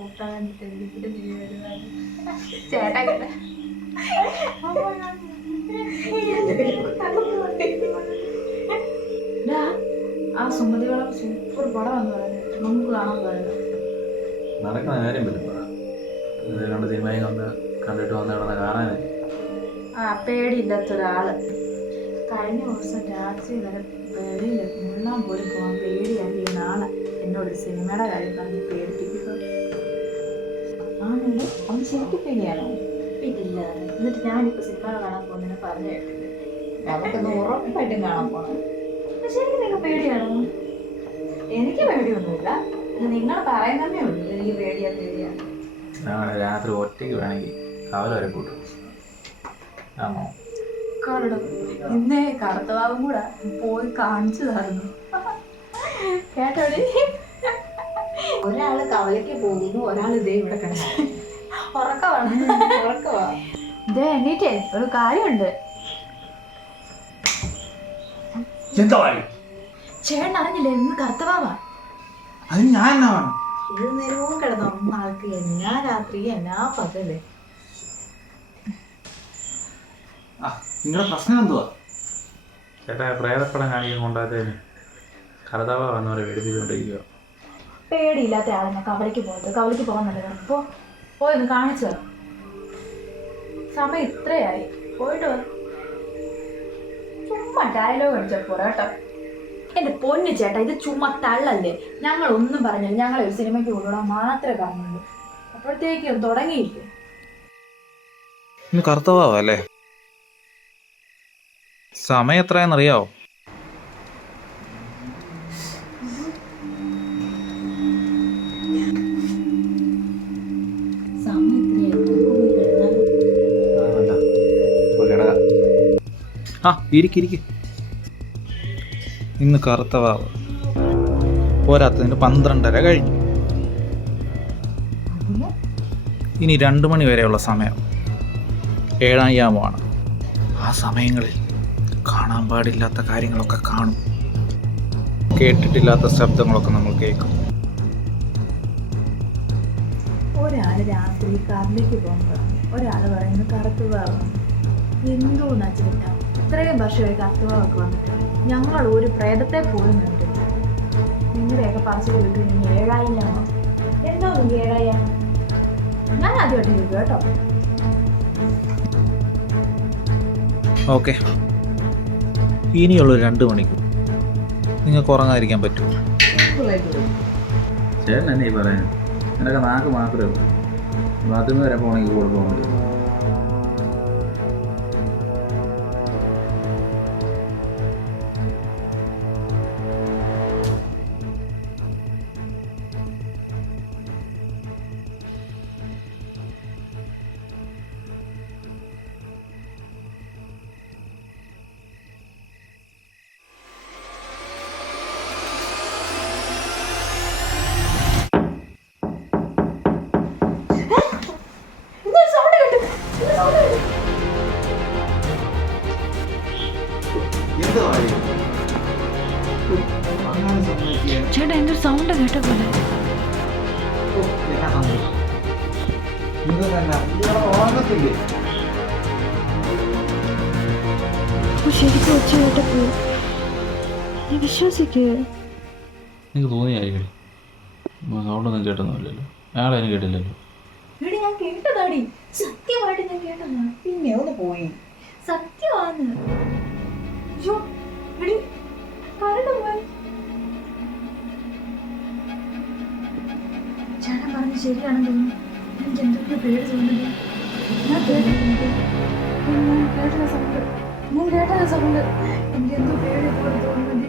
കൂട്ടാൻ ചേട്ടാ കേട്ടെ ആ സുമതിയോളം സൂപ്പർ പടം എന്ന് പറയുന്നത് നമുക്ക് കാണാൻ പോയല്ലോ. നടക്കുന്ന കാര്യം പറ്റില്ല. കണ്ട് സിനിമയും കൊണ്ട് കണ്ടിട്ട് വന്ന് കിടന്ന് കാണാൻ പേടിയില്ലാത്തൊരാള്. കഴിഞ്ഞ ദിവസം രാത്രി വരെ വെളിയിൽ മുള്ളാൻ പോലും പോകാൻ പേടിയായി ഈ നാളെ എന്നോട് സിനിമയുടെ കാര്യം പറഞ്ഞ് പേടിപ്പിക്കുന്നത്. ആണല്ലോ, അവൻ ശരിക്കും പേടിയാണോ? പിന്നില്ല. എന്നിട്ട് ഞാനിപ്പോൾ സിനിമ കാണാൻ പോകുന്നതിനെ പറഞ്ഞു കേട്ടില്ല. നമുക്കൊന്ന് ഉറപ്പായിട്ടും കാണാൻ പോകണം. ശരിക്കും നിങ്ങൾക്ക് പേടിയാണോ? എനിക്ക് പേടിയൊന്നുമില്ല, നിങ്ങൾ പറയുന്നതേ ഉള്ളൂ എനിക്ക് പേടിയാ. ഞങ്ങൾ രാത്രി ഒറ്റയ്ക്ക് വേണമെങ്കിൽ കവല വരെ കൂട്ടും. ആണോ? ഇന്നേ കറുത്തവാവും കൂടെ പോയി കാണിച്ചതായിരുന്നു കേട്ടോടി. ഒരാള് കവലയ്ക്ക് പോകുന്നു, ഒരാൾ ഇതേ ഇവിടെ കിടന്നു ഉറക്കവാ. ഇതേ എണ്ണീറ്റേ ഒരു കാര്യമുണ്ട്. ചേട്ടൻ അറിഞ്ഞില്ലേ ഇന്ന് കറുത്തവാവാ? അത് ഞാൻ എന്നാ വേണം? ഇത് നേരവും കിടന്നു ആൾക്ക് എന്നാ രാത്രി എന്നാ പകല്. നിങ്ങളുടെ പ്രശ്നം എന്തുവാ? ചേട്ടാ പ്രേതപ്പടം കാണിക്കാൻ കൊണ്ടാത്തതിന് കറുത്തവ വന്നവരെ പേടിപ്പിച്ചുകൊണ്ടിരിക്കുക. പേടിയില്ലാത്ത ആളെന്നെ കവലയ്ക്ക് പോകാൻ നല്ലതാണ്. പോയൊന്ന് കാണിച്ചു തരാം. സമയം ഇത്രയായി, പോയിട്ട് വരാം. ചുമ്മാ ഡയലോഗ് അടിച്ചാൽ പോരാ കേട്ടോ. എന്റെ പൊന്നു ചേട്ടാ, ഇത് ചുമ്മാ തള്ളല്ലേ. ഞങ്ങൾ ഒന്നും പറഞ്ഞില്ല, ഞങ്ങളെ ഒരു സിനിമയ്ക്ക് കൊണ്ടുവിടാൻ മാത്രമേ പറഞ്ഞുള്ളൂ. അപ്പോഴത്തേക്കും തുടങ്ങിയില്ലേ. ഇന്ന് കറുത്തവാവല്ലേ? സമയം എത്രയാണെന്നറിയാവോ? ഇരിക്ക്. ഇന്ന് കറുത്തവാവ് പോരാത്തതിന് 12:30 കഴിഞ്ഞു. ഇനി 2 മണി വരെയുള്ള സമയം 7:00 ആ സമയങ്ങളിൽ കാണാൻ പാടില്ലാത്ത കാര്യങ്ങളൊക്കെ കാണും, കേട്ടിട്ടില്ലാത്ത ശബ്ദങ്ങളൊക്കെ നമ്മൾ കേൾക്കും. ഒരാള് രാത്രി കാറിലേക്ക് പോകുമ്പോഴാണ് ഒരാൾ പറയുന്നത് കറുത്തവാവാണ്. എന്തോന്നാ ചേട്ടാ, ഇത്രയും വർഷമായി കറുത്തവാവൊക്കെ വന്നിട്ട് ഞങ്ങൾ ഒരു പ്രേതത്തെ പോലും കണ്ടിട്ടില്ല. നിങ്ങളുടെയൊക്കെ പറച്ചിൽ വിട്ടു ഇനി 7:00 എന്തോ 7:00 ഞാൻ ആദ്യമായിട്ട് കേൾക്കും കേട്ടോ. ഓക്കെ, ഇനിയുള്ളൊരു 2 മണിക്കൂർ നിങ്ങൾക്ക് ഉറങ്ങാതിരിക്കാൻ പറ്റുമോ? ചേട്ടൻ എന്നെ ഈ പറയുന്നത് എന്നൊക്കെ നാക്ക് മാത്രമേ ഉള്ളൂ. ബാത്റൂമിൽ വരെ പോകണമെങ്കിൽ കൂടെ പോകാൻ പറ്റും. ചേട്ടാ എന്തൊരു സൗണ്ട് കേട്ട പോലെ. ശരിക്കും ഒച്ച കേട്ടപ്പോ വിശ്വസിക്കേ? എനിക്ക് തോന്നിയായിരിക്കും. സൗണ്ടൊന്നും കേട്ടൊന്നുമില്ലല്ലോ. അയാളെ എനിക്ക് കേട്ടില്ലല്ലോ. ഞാൻ കേട്ടതാടി, സത്യമായിട്ട് ഞാൻ കേട്ടതാ. പിന്നെ ഒന്ന് പോയി, സത്യമാണ്. ചേട്ടൻ പറഞ്ഞ് ശരിയാണെന്ന് തോന്നുന്നു. എനിക്ക് എന്തൊക്കെ പേടി തോന്നുന്നത്. ഞാൻ കേട്ട സൗണ്ട് എനിക്ക് എന്തോ പേടി പോലെ തോന്നുന്നത്.